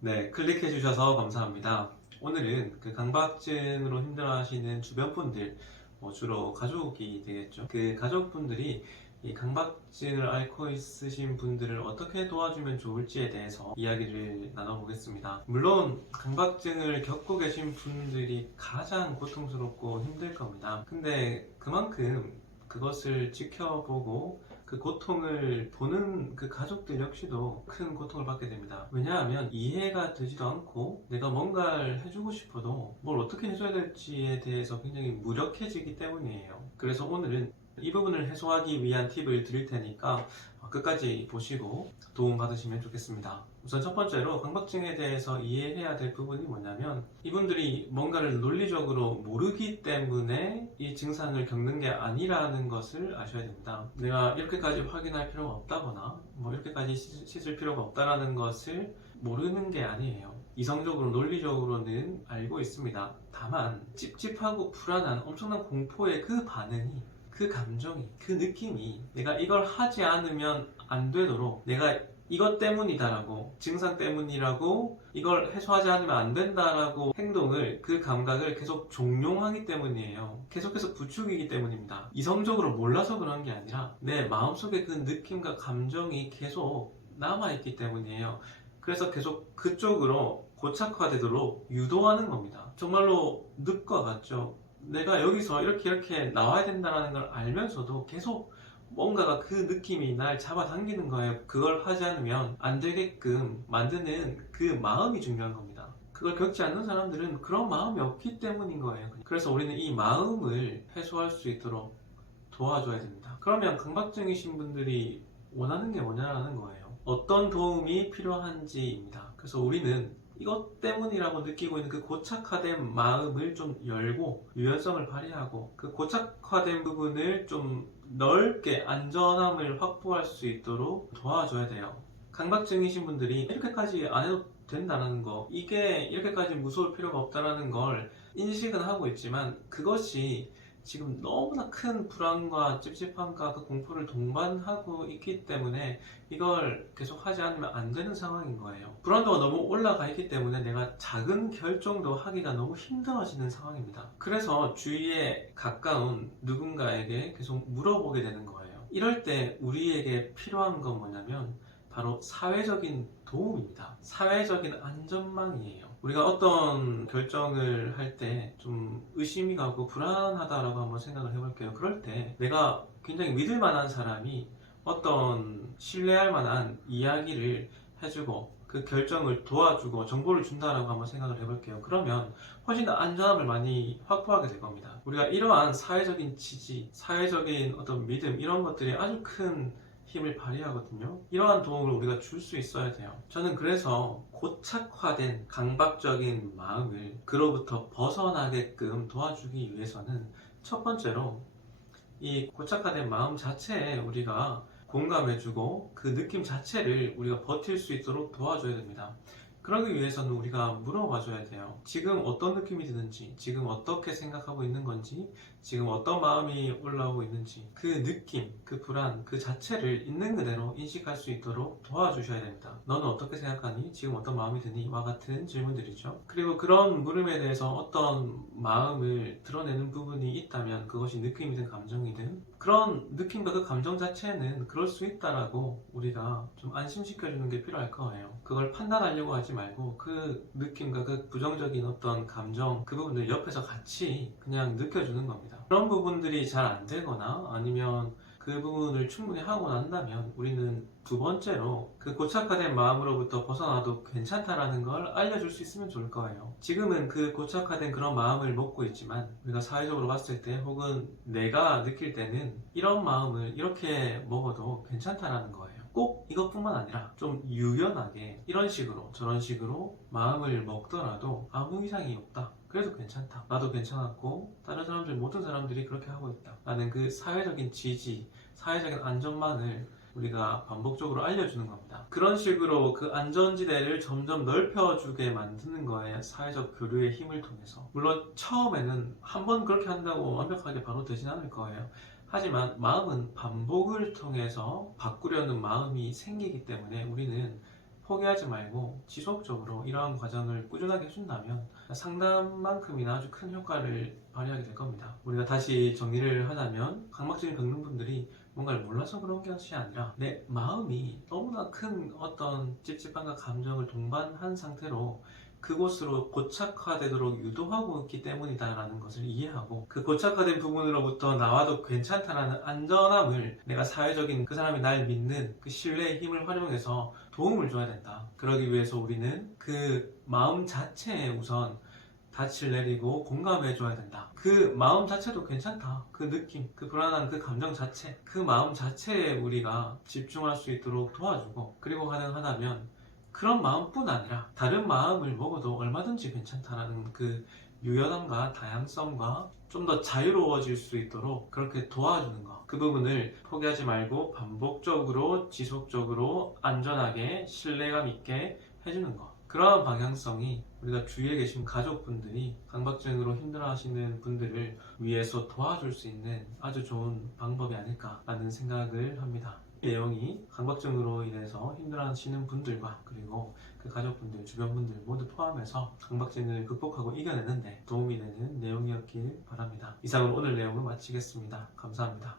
네, 클릭해 주셔서 감사합니다. 오늘은 그 강박증으로 힘들어하시는 주변 분들, 주로 가족이 되겠죠. 그 가족분들이 이 강박증을 앓고 있으신 분들을 어떻게 도와주면 좋을지에 대해서 이야기를 나눠보겠습니다. 물론 강박증을 겪고 계신 분들이 가장 고통스럽고 힘들 겁니다. 근데 그만큼 그것을 지켜보고 그 고통을 보는 그 가족들 역시도 큰 고통을 받게 됩니다. 왜냐하면 이해가 되지도 않고 내가 뭔가를 해주고 싶어도 뭘 어떻게 해줘야 될지에 대해서 굉장히 무력해지기 때문이에요. 그래서 오늘은 이 부분을 해소하기 위한 팁을 드릴 테니까 끝까지 보시고 도움 받으시면 좋겠습니다. 우선 첫 번째로 강박증에 대해서 이해해야 될 부분이 뭐냐면 이분들이 뭔가를 논리적으로 모르기 때문에 이 증상을 겪는 게 아니라는 것을 아셔야 됩니다. 내가 이렇게까지 확인할 필요가 없다거나 이렇게까지 씻을 필요가 없다라는 것을 모르는 게 아니에요. 이성적으로 논리적으로는 알고 있습니다. 다만 찝찝하고 불안한 엄청난 공포의 그 반응이, 그 감정이, 그 느낌이 내가 이걸 하지 않으면 안 되도록, 내가 이것 때문이다라고, 증상 때문이라고, 이걸 해소하지 않으면 안 된다라고 행동을, 그 감각을 계속 종용하기 때문이에요. 계속해서 부추기기 때문입니다. 이성적으로 몰라서 그런 게 아니라 내 마음속에 그 느낌과 감정이 계속 남아있기 때문이에요. 그래서 계속 그쪽으로 고착화되도록 유도하는 겁니다. 정말로 늪과 같죠. 내가 여기서 이렇게 나와야 된다는 걸 알면서도 계속 뭔가가 그 느낌이 날 잡아당기는 거예요. 그걸 하지 않으면 안 되게끔 만드는 그 마음이 중요한 겁니다. 그걸 겪지 않는 사람들은 그런 마음이 없기 때문인 거예요. 그래서 우리는 이 마음을 해소할 수 있도록 도와줘야 됩니다. 그러면 강박증이신 분들이 원하는 게 뭐냐라는 거예요. 어떤 도움이 필요한지입니다. 그래서 우리는 이것 때문이라고 느끼고 있는 그 고착화된 마음을 좀 열고 유연성을 발휘하고 그 고착화된 부분을 좀 넓게 안전함을 확보할 수 있도록 도와줘야 돼요. 강박증이신 분들이 이렇게까지 안 해도 된다는 거, 이게 이렇게까지 무서울 필요가 없다는 걸 인식은 하고 있지만 그것이 지금 너무나 큰 불안과 찝찝함과 그 공포를 동반하고 있기 때문에 이걸 계속 하지 않으면 안 되는 상황인 거예요. 불안도가 너무 올라가 있기 때문에 내가 작은 결정도 하기가 너무 힘들어지는 상황입니다. 그래서 주위에 가까운 누군가에게 계속 물어보게 되는 거예요. 이럴 때 우리에게 필요한 건 뭐냐면 바로 사회적인 도움입니다. 사회적인 안전망이에요. 우리가 어떤 결정을 할 때 좀 의심이 가고 불안하다라고 한번 생각을 해볼게요. 그럴 때 내가 굉장히 믿을 만한 사람이 어떤 신뢰할 만한 이야기를 해주고 그 결정을 도와주고 정보를 준다라고 한번 생각을 해볼게요. 그러면 훨씬 더 안전함을 많이 확보하게 될 겁니다. 우리가 이러한 사회적인 지지, 사회적인 어떤 믿음 이런 것들이 아주 큰 힘을 발휘하거든요. 이러한 도움을 우리가 줄 수 있어야 돼요. 저는 그래서 고착화된 강박적인 마음을 그로부터 벗어나게끔 도와주기 위해서는 첫 번째로 이 고착화된 마음 자체에 우리가 공감해주고 그 느낌 자체를 우리가 버틸 수 있도록 도와줘야 됩니다. 그러기 위해서는 우리가 물어봐줘야 돼요. 지금 어떤 느낌이 드는지, 지금 어떻게 생각하고 있는 건지, 지금 어떤 마음이 올라오고 있는지, 그 느낌, 그 불안, 그 자체를 있는 그대로 인식할 수 있도록 도와주셔야 됩니다. 너는 어떻게 생각하니? 지금 어떤 마음이 드니? 와 같은 질문들이죠. 그리고 그런 물음에 대해서 어떤 마음을 드러내는 부분이 있다면 그것이 느낌이든 감정이든 그런 느낌과 그 감정 자체는 그럴 수 있다라고 우리가 좀 안심시켜주는 게 필요할 거예요. 그걸 판단하려고 하지 말고 그 느낌과 그 부정적인 어떤 감정 그 부분을 옆에서 같이 그냥 느껴주는 겁니다. 그런 부분들이 잘 안 되거나 아니면 그 부분을 충분히 하고 난다면 우리는 두 번째로 그 고착화된 마음으로부터 벗어나도 괜찮다라는 걸 알려줄 수 있으면 좋을 거예요. 지금은 그 고착화된 그런 마음을 먹고 있지만 우리가 사회적으로 봤을 때 혹은 내가 느낄 때는 이런 마음을 이렇게 먹어도 괜찮다라는 거예요. 꼭 이것뿐만 아니라 좀 유연하게 이런 식으로 저런 식으로 마음을 먹더라도 아무 이상이 없다. 그래도 괜찮다. 나도 괜찮았고 다른 사람들 모든 사람들이 그렇게 하고 있다. 라는 그 사회적인 지지, 사회적인 안전망을 우리가 반복적으로 알려주는 겁니다. 그런 식으로 그 안전지대를 점점 넓혀주게 만드는 거예요. 사회적 교류의 힘을 통해서. 물론 처음에는 한 번 그렇게 한다고 완벽하게 바로 되진 않을 거예요. 하지만 마음은 반복을 통해서 바꾸려는 마음이 생기기 때문에 우리는 포기하지 말고 지속적으로 이러한 과정을 꾸준하게 해준다면 상담만큼이나 아주 큰 효과를 발휘하게 될 겁니다. 우리가 다시 정리를 하자면 강박증을 겪는 분들이 뭔가를 몰라서 그런 것이 아니라 내 마음이 너무나 큰 어떤 찝찝함과 감정을 동반한 상태로 그곳으로 고착화되도록 유도하고 있기 때문이다라는 것을 이해하고 그 고착화된 부분으로부터 나와도 괜찮다라는 안전함을 내가 사회적인 그 사람이 날 믿는 그 신뢰의 힘을 활용해서 도움을 줘야 된다. 그러기 위해서 우리는 그 마음 자체에 우선 닻을 내리고 공감해 줘야 된다. 그 마음 자체도 괜찮다. 그 느낌, 그 불안한 그 감정 자체, 그 마음 자체에 우리가 집중할 수 있도록 도와주고, 그리고 가능하다면 그런 마음뿐 아니라 다른 마음을 먹어도 얼마든지 괜찮다라는 그 유연함과 다양성과 좀 더 자유로워질 수 있도록 그렇게 도와주는 것. 그 부분을 포기하지 말고 반복적으로 지속적으로 안전하게 신뢰감 있게 해주는 것. 그러한 방향성이 우리가 주위에 계신 가족분들이 강박증으로 힘들어하시는 분들을 위해서 도와줄 수 있는 아주 좋은 방법이 아닐까라는 생각을 합니다. 이 내용이 강박증으로 인해서 힘들어하시는 분들과 그리고 그 가족분들, 주변 분들 모두 포함해서 강박증을 극복하고 이겨내는데 도움이 되는 내용이었길 바랍니다. 이상으로 오늘 내용을 마치겠습니다. 감사합니다.